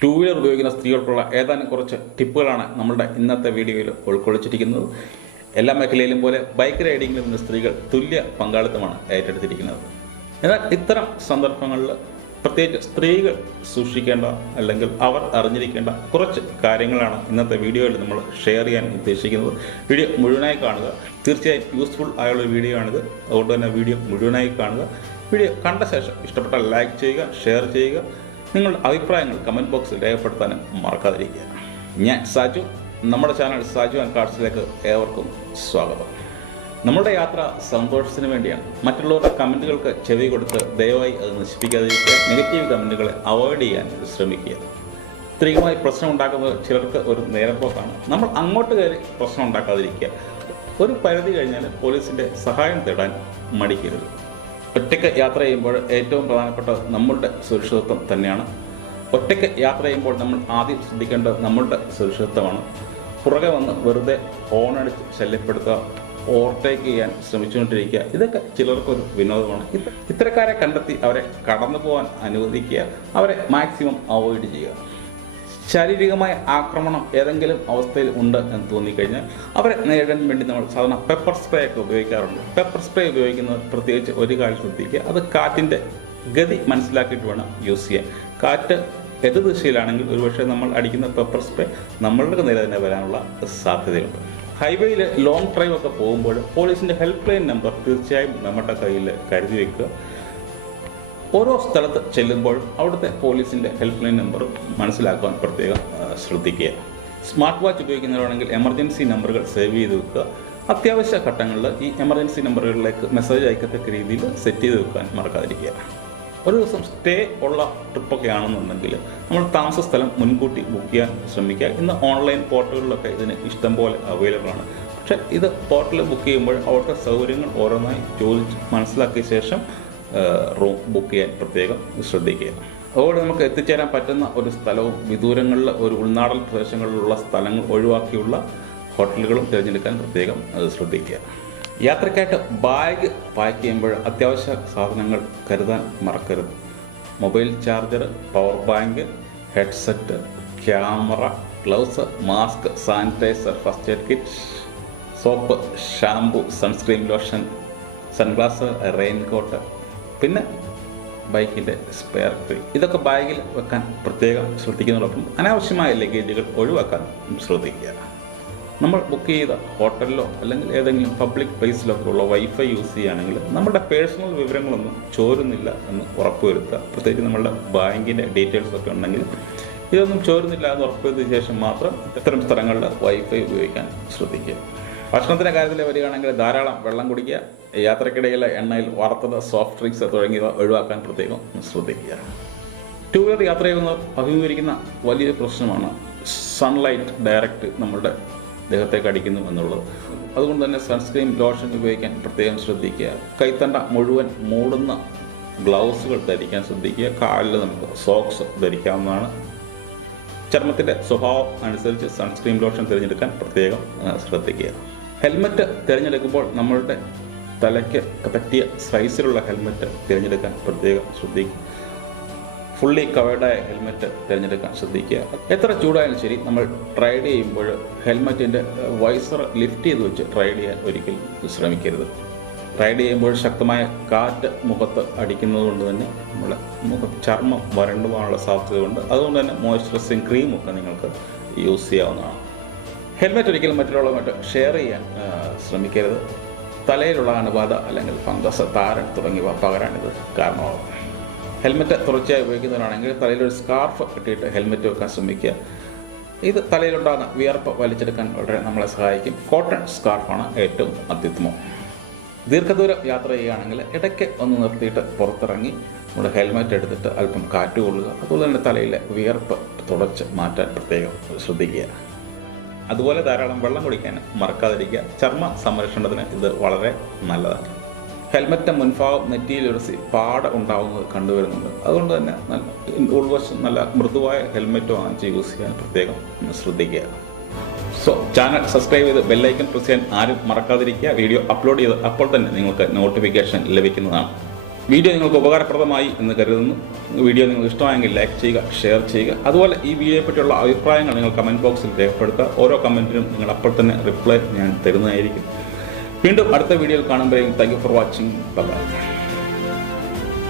Two wheeler ഉപയോഗിക്കുന്ന സ്ത്രീകൾക്കുള്ള ഏതാനും കുറച്ച് ടിപ്പുകളാണ് നമ്മളുടെ ഇന്നത്തെ വീഡിയോയിൽ ഉൾക്കൊള്ളിച്ചിരിക്കുന്നത്. എല്ലാ മേഖലയിലും പോലെ ബൈക്ക് റൈഡിങ്ങിലും ഇന്ന് സ്ത്രീകൾ തുല്യ പങ്കാളിത്തമാണ് ഏറ്റെടുത്തിരിക്കുന്നത്. എന്നാൽ ഇത്തരം സന്ദർഭങ്ങളിൽ പ്രത്യേകിച്ച് സ്ത്രീകൾ സൂക്ഷിക്കേണ്ട അല്ലെങ്കിൽ അവർ അറിഞ്ഞിരിക്കേണ്ട കുറച്ച് കാര്യങ്ങളാണ് ഇന്നത്തെ വീഡിയോയിൽ നമ്മൾ ഷെയർ ചെയ്യാൻ ഉദ്ദേശിക്കുന്നത്. വീഡിയോ മുഴുവനായി കാണുക. തീർച്ചയായും യൂസ്ഫുൾ ആയുള്ള വീഡിയോ ആണിത്. അതുകൊണ്ട് തന്നെ വീഡിയോ മുഴുവനായി കാണുക. വീഡിയോ കണ്ട ശേഷം ഇഷ്ടപ്പെട്ടാൽ ലൈക്ക് ചെയ്യുക, ഷെയർ ചെയ്യുക. നിങ്ങളുടെ അഭിപ്രായങ്ങൾ കമൻറ്റ് ബോക്സിൽ രേഖപ്പെടുത്താനും മറക്കാതിരിക്കുക. ഞാൻ സാജു. നമ്മുടെ ചാനൽ സാജു ആൻഡ് കാർഡ്സിലേക്ക് ഏവർക്കും സ്വാഗതം. നമ്മുടെ യാത്ര സന്തോഷത്തിന് വേണ്ടിയാണ്. മറ്റുള്ളവരുടെ കമൻറ്റുകൾക്ക് ചെവി കൊടുത്ത് ദയവായി അത് നശിപ്പിക്കാതിരിക്കുക. നെഗറ്റീവ് കമൻറ്റുകളെ അവോയ്ഡ് ചെയ്യാൻ ശ്രമിക്കുക. സ്ത്രീകളുമായി പ്രശ്നം ഉണ്ടാക്കുന്നത് ചിലർക്ക് ഒരു നേരപ്പോക്കാണ്. നമ്മൾ അങ്ങോട്ട് കയറി പ്രശ്നം ഉണ്ടാക്കാതിരിക്കുക. ഒരു പരിധി കഴിഞ്ഞാൽ പോലീസിൻ്റെ സഹായം തേടാൻ മടിക്കരുത്. ഒറ്റയ്ക്ക് യാത്ര ചെയ്യുമ്പോൾ ഏറ്റവും പ്രധാനപ്പെട്ടത് നമ്മളുടെ സുരക്ഷിതത്വം തന്നെയാണ്. ഒറ്റയ്ക്ക് യാത്ര ചെയ്യുമ്പോൾ നമ്മൾ ആദ്യം ശ്രദ്ധിക്കേണ്ടത് നമ്മളുടെ സുരക്ഷിതത്വമാണ്. പുറകെ വന്ന് വെറുതെ ഹോണടിച്ച് ശല്യപ്പെടുത്തുക, ഓവർടേക്ക് ചെയ്യാൻ ശ്രമിച്ചുകൊണ്ടിരിക്കുക, ഇതൊക്കെ ചിലർക്കൊരു വിനോദമാണ്. ഇത്തരക്കാരെ കണ്ടെത്തി അവരെ കടന്നു പോകാൻ അനുവദിക്കുക, അവരെ മാക്സിമം അവോയ്ഡ് ചെയ്യുക. ശാരീരികമായ ആക്രമണം ഏതെങ്കിലും അവസ്ഥയിൽ ഉണ്ട് എന്ന് തോന്നിക്കഴിഞ്ഞാൽ അവരെ നേരിടാൻ വേണ്ടി നമ്മൾ സാധാരണ പെപ്പർ സ്പ്രേ ഒക്കെ ഉപയോഗിക്കാറുണ്ട്. പെപ്പർ സ്പ്രേ ഉപയോഗിക്കുന്നത് പ്രത്യേകിച്ച് ഒരു കാര്യം ശ്രദ്ധിക്കുക, അത് കാറ്റിൻ്റെ ഗതി മനസ്സിലാക്കിയിട്ട് വേണം യൂസ് ചെയ്യാൻ. കാറ്റ് ഏത് ദിശയിലാണെങ്കിൽ ഒരുപക്ഷെ നമ്മൾ അടിക്കുന്ന പെപ്പർ സ്പ്രേ നമ്മളുടെ നേരെ തന്നെ വരാനുള്ള സാധ്യതയുണ്ട്. ഹൈവേയിൽ ലോങ് ഡ്രൈവ് ഒക്കെ പോകുമ്പോൾ പോലീസിൻ്റെ ഹെൽപ്പ് ലൈൻ നമ്പർ തീർച്ചയായും നമ്മുടെ കയ്യിൽ കരുതി വയ്ക്കുക. ഓരോ സ്ഥലത്ത് ചെല്ലുമ്പോഴും അവിടുത്തെ പോലീസിൻ്റെ ഹെൽപ്പ് ലൈൻ നമ്പർ മനസ്സിലാക്കാൻ പ്രത്യേകം ശ്രദ്ധിക്കുക. സ്മാർട്ട് വാച്ച് ഉപയോഗിക്കുന്നവരാണെങ്കിൽ എമർജൻസി നമ്പറുകൾ സേവ് ചെയ്ത് വെക്കുക. അത്യാവശ്യ ഘട്ടങ്ങളിൽ ഈ എമർജൻസി നമ്പറുകളിലേക്ക് മെസ്സേജ് അയക്കത്തക്ക രീതിയിൽ സെറ്റ് ചെയ്ത് വെക്കാൻ മറക്കാതിരിക്കുക. ഒരു ദിവസം സ്റ്റേ ഉള്ള ട്രിപ്പൊക്കെ ആണെന്നുണ്ടെങ്കിൽ നമ്മൾ താമസ സ്ഥലം മുൻകൂട്ടി ബുക്ക് ചെയ്യാൻ ശ്രമിക്കുക. ഇന്ന് ഓൺലൈൻ പോർട്ടലുകളിലൊക്കെ ഇതിന് ഇഷ്ടം പോലെ അവൈലബിൾ ആണ്. പക്ഷേ ഇത് പോർട്ടൽ ബുക്ക് ചെയ്യുമ്പോൾ അവിടുത്തെ സൗകര്യങ്ങൾ ഓരോന്നായി ചോദിച്ച് മനസ്സിലാക്കിയ ശേഷം റൂം ബുക്ക് ചെയ്യാൻ പ്രത്യേകം ശ്രദ്ധിക്കുക. അതുകൊണ്ട് നമുക്ക് എത്തിച്ചേരാൻ പറ്റുന്ന ഒരു സ്ഥലവും വിദൂരങ്ങളിൽ ഒരു ഉൾനാടൻ പ്രദേശങ്ങളിലുള്ള സ്ഥലങ്ങൾ ഒഴിവാക്കിയുള്ള ഹോട്ടലുകളും തിരഞ്ഞെടുക്കാൻ പ്രത്യേകം ശ്രദ്ധിക്കുക. യാത്രയ്ക്കായിട്ട് ബാഗ് പാക്ക് ചെയ്യുമ്പോൾ അത്യാവശ്യ സാധനങ്ങൾ കരുതാൻ മറക്കരുത്. Mobile charger, power bank, headset, camera, gloves, mask, sanitiser, first aid kit, soap, shampoo, sunscreen lotion, sunglass, raincoat, പിന്നെ ബൈക്കിൻ്റെ സ്പെയർ ട്രീ, ഇതൊക്കെ ബാഗിൽ വെക്കാൻ പ്രത്യേകം ശ്രദ്ധിക്കുന്നതോടൊപ്പം അനാവശ്യമായ ലഗേജുകൾ ഒഴിവാക്കാൻ ശ്രദ്ധിക്കുക. നമ്മൾ ബുക്ക് ചെയ്ത ഹോട്ടലിലോ അല്ലെങ്കിൽ ഏതെങ്കിലും പബ്ലിക് പ്ലേസിലൊക്കെ ഉള്ള വൈഫൈ യൂസ് ചെയ്യുകയാണെങ്കിൽ നമ്മുടെ പേഴ്സണൽ വിവരങ്ങളൊന്നും ചോരുന്നില്ല എന്ന് ഉറപ്പുവരുത്തുക. പ്രത്യേകിച്ച് നമ്മളുടെ ബാങ്കിൻ്റെ ഡീറ്റെയിൽസൊക്കെ ഉണ്ടെങ്കിൽ ഇതൊന്നും ചോരുന്നില്ല എന്ന് ഉറപ്പുവരുത്തിയ ശേഷം മാത്രം ഇത്തരം സ്ഥലങ്ങളിൽ വൈഫൈ ഉപയോഗിക്കാൻ ശ്രദ്ധിക്കുക. ഭക്ഷണത്തിൻ്റെ കാര്യത്തിൽ വരികയാണെങ്കിൽ ധാരാളം വെള്ളം കുടിക്കുക. യാത്രക്കിടയിലെ എണ്ണയിൽ വറുത്തത്, സോഫ്റ്റ് ഡ്രിങ്ക്സ് തുടങ്ങിയവ ഒഴിവാക്കാൻ പ്രത്യേകം ശ്രദ്ധിക്കുക. ടൂ വീലർ യാത്ര ചെയ്യുന്നവർ അഭിമുഖീകരിക്കുന്ന വലിയൊരു പ്രശ്നമാണ് സൺലൈറ്റ് ഡയറക്റ്റ് നമ്മളുടെ ദേഹത്തേക്ക് അടിക്കുന്നു എന്നുള്ളത്. അതുകൊണ്ട് തന്നെ സൺസ്ക്രീൻ ലോഷൻ ഉപയോഗിക്കാൻ പ്രത്യേകം ശ്രദ്ധിക്കുക. കൈത്തണ്ട മുഴുവൻ മൂടുന്ന ഗ്ലൗസുകൾ ധരിക്കാൻ ശ്രദ്ധിക്കുക. കാലിൽ നമുക്ക് സോക്സ് ധരിക്കാവുന്നതാണ്. ചർമ്മത്തിൻ്റെ സ്വഭാവം അനുസരിച്ച് സൺസ്ക്രീൻ ലോഷൻ തിരഞ്ഞെടുക്കാൻ പ്രത്യേകം ശ്രദ്ധിക്കുക. ഹെൽമറ്റ് തിരഞ്ഞെടുക്കുമ്പോൾ നമ്മളുടെ തലയ്ക്ക് പറ്റിയ സൈസിലുള്ള ഹെൽമറ്റ് തിരഞ്ഞെടുക്കാൻ പ്രത്യേകം ശ്രദ്ധിക്കുക. ഫുള്ളി കവേർഡായ ഹെൽമറ്റ് തിരഞ്ഞെടുക്കാൻ ശ്രദ്ധിക്കുക. എത്ര ചൂടായാലും ശരി, നമ്മൾ റൈഡ് ചെയ്യുമ്പോൾ ഹെൽമറ്റിൻ്റെ വൈസർ ലിഫ്റ്റ് ചെയ്ത് വെച്ച് റൈഡ് ചെയ്യാൻ ഒരിക്കലും ശ്രമിക്കരുത്. റൈഡ് ചെയ്യുമ്പോൾ ശക്തമായ കാറ്റ് മുഖത്ത് അടിക്കുന്നത് കൊണ്ട് തന്നെ നമ്മുടെ ചർമ്മം വരണ്ടു പോകാനുള്ള സാധ്യതയുണ്ട്. അതുകൊണ്ട് തന്നെ മോയ്സ്ചറൈസിങ് ക്രീമൊക്കെ നിങ്ങൾക്ക് യൂസ് ചെയ്യാവുന്നതാണ്. ഹെൽമെറ്റ് ഒരിക്കലും മറ്റുള്ളവരുമായിട്ട് ഷെയർ ചെയ്യാൻ ശ്രമിക്കരുത്. തലയിലുള്ള അണുബാധ അല്ലെങ്കിൽ ഫംഗസ്, താരൻ തുടങ്ങിയവ പകരാനിത് കാരണമാകും. ഹെൽമെറ്റ് തുടർച്ചയായി ഉപയോഗിക്കുന്നവരാണെങ്കിൽ തലയിലൊരു സ്കാർഫ് കെട്ടിയിട്ട് ഹെൽമെറ്റ് വെക്കാൻ ശ്രമിക്കുക. ഇത് തലയിലുണ്ടാകുന്ന വിയർപ്പ് വലിച്ചെടുക്കാൻ വളരെ നമ്മളെ സഹായിക്കും. കോട്ടൺ സ്കാർഫാണ് ഏറ്റവും അത്യുത്തമം. ദീർഘദൂര യാത്ര ചെയ്യുകയാണെങ്കിൽ ഇടയ്ക്ക് ഒന്ന് നിർത്തിയിട്ട് പുറത്തിറങ്ങി നമ്മുടെ ഹെൽമെറ്റ് എടുത്തിട്ട് അല്പം കാറ്റ് കൊള്ളുക. അതുപോലെ തന്നെ തലയിലെ വിയർപ്പ് തുടച്ച് മാറ്റാൻ പ്രത്യേകം ശ്രദ്ധിക്കുക. അതുപോലെ ധാരാളം വെള്ളം കുടിക്കാൻ മറക്കാതിരിക്കുക. ചർമ്മ സംരക്ഷണത്തിന് ഇത് വളരെ നല്ലതാണ്. ഹെൽമെറ്റ് മുൻഭാഗം നെറ്റിയിലൊരു പാട ഉണ്ടാകുന്നത് കണ്ടുവരുന്നുണ്ട്. അതുകൊണ്ട് തന്നെ ഉൾവശം നല്ല മൃദുവായ ഹെൽമെറ്റ് വാങ്ങിച്ച് യൂസ് ചെയ്യാൻ പ്രത്യേകം ശ്രദ്ധിക്കുക. സോ ചാനൽ സബ്സ്ക്രൈബ് ചെയ്ത് ബെല്ലൈക്കൺ പ്രസ് ചെയ്യാൻ ആരും മറക്കാതിരിക്കുക. വീഡിയോ അപ്ലോഡ് ചെയ്ത് അപ്പോൾ തന്നെ നിങ്ങൾക്ക് നോട്ടിഫിക്കേഷൻ ലഭിക്കുന്നതാണ്. വീഡിയോ നിങ്ങൾക്ക് ഉപകാരപ്രദമായി എന്ന് കരുതുന്നു. വീഡിയോ നിങ്ങൾക്ക് ഇഷ്ടമായെങ്കിൽ ലൈക്ക് ചെയ്യുക, ഷെയർ ചെയ്യുക. അതുപോലെ ഈ വീഡിയോയെ പറ്റിയുള്ള അഭിപ്രായങ്ങൾ നിങ്ങൾ കമൻറ്റ് ബോക്സിൽ രേഖപ്പെടുത്തുക. ഓരോ കമൻറ്റിനും നിങ്ങൾ അപ്പോൾ തന്നെ റിപ്ലൈ ഞാൻ തരുന്നതായിരിക്കും. വീണ്ടും അടുത്ത വീഡിയോയിൽ കാണുമ്പോഴേക്കും thank you for watching. By.